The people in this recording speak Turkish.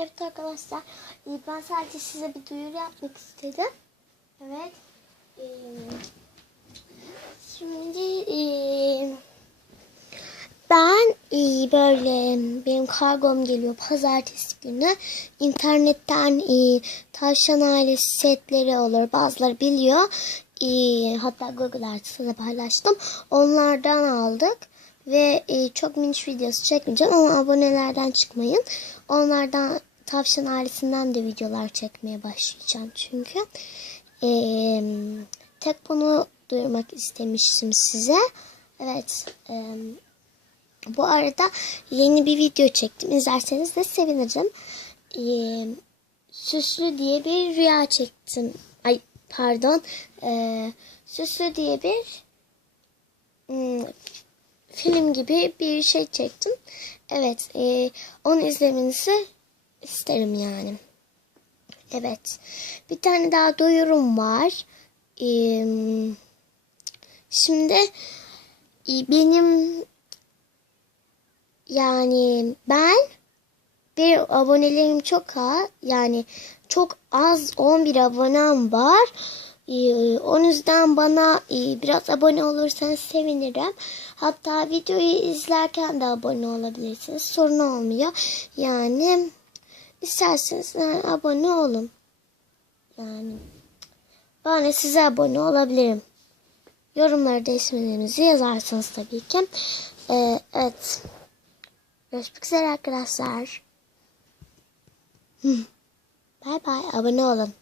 Evet arkadaşlar e, ben sadece size bir duyuru yapmak istedim. Evet. e, Şimdi e, ben böyle benim kargom geliyor pazartesi günü. İnternetten tavşan ailesi setleri olur. Bazıları biliyor. Hatta Google Arts'ta da paylaştım. Onlardan aldık. Ve çok minik videosu çekmeyeceğim ama abonelerden çıkmayın. Onlardan tavşan ailesinden de videolar çekmeye başlayacağım çünkü. E, tek bunu duyurmak istemiştim size. Evet. E, bu arada yeni bir video çektim. İzlerseniz de sevinirim. Ee, Süslü diye bir rüya çektim. Ay pardon. Ee, Süslü diye bir hmm, film gibi bir şey çektim. Evet. E, onu izlemenizi isterim yani. Evet. Bir tane daha duyurum var. Şimdi e, benim yani ben bir abonelerim çok az. Yani çok az 11 abonem var. Ee, yüzden bana e, biraz abone olursanız sevinirim. Hatta videoyu izlerken de abone olabilirsiniz. Sorun olmuyor. Yani isterseniz yani abone olun. Yani ben size abone olabilirim. Yorumlarda isminizi yazarsanız tabii ki. Ee, evet. Görüşmek üzere arkadaşlar. Bay bay. Abone olun.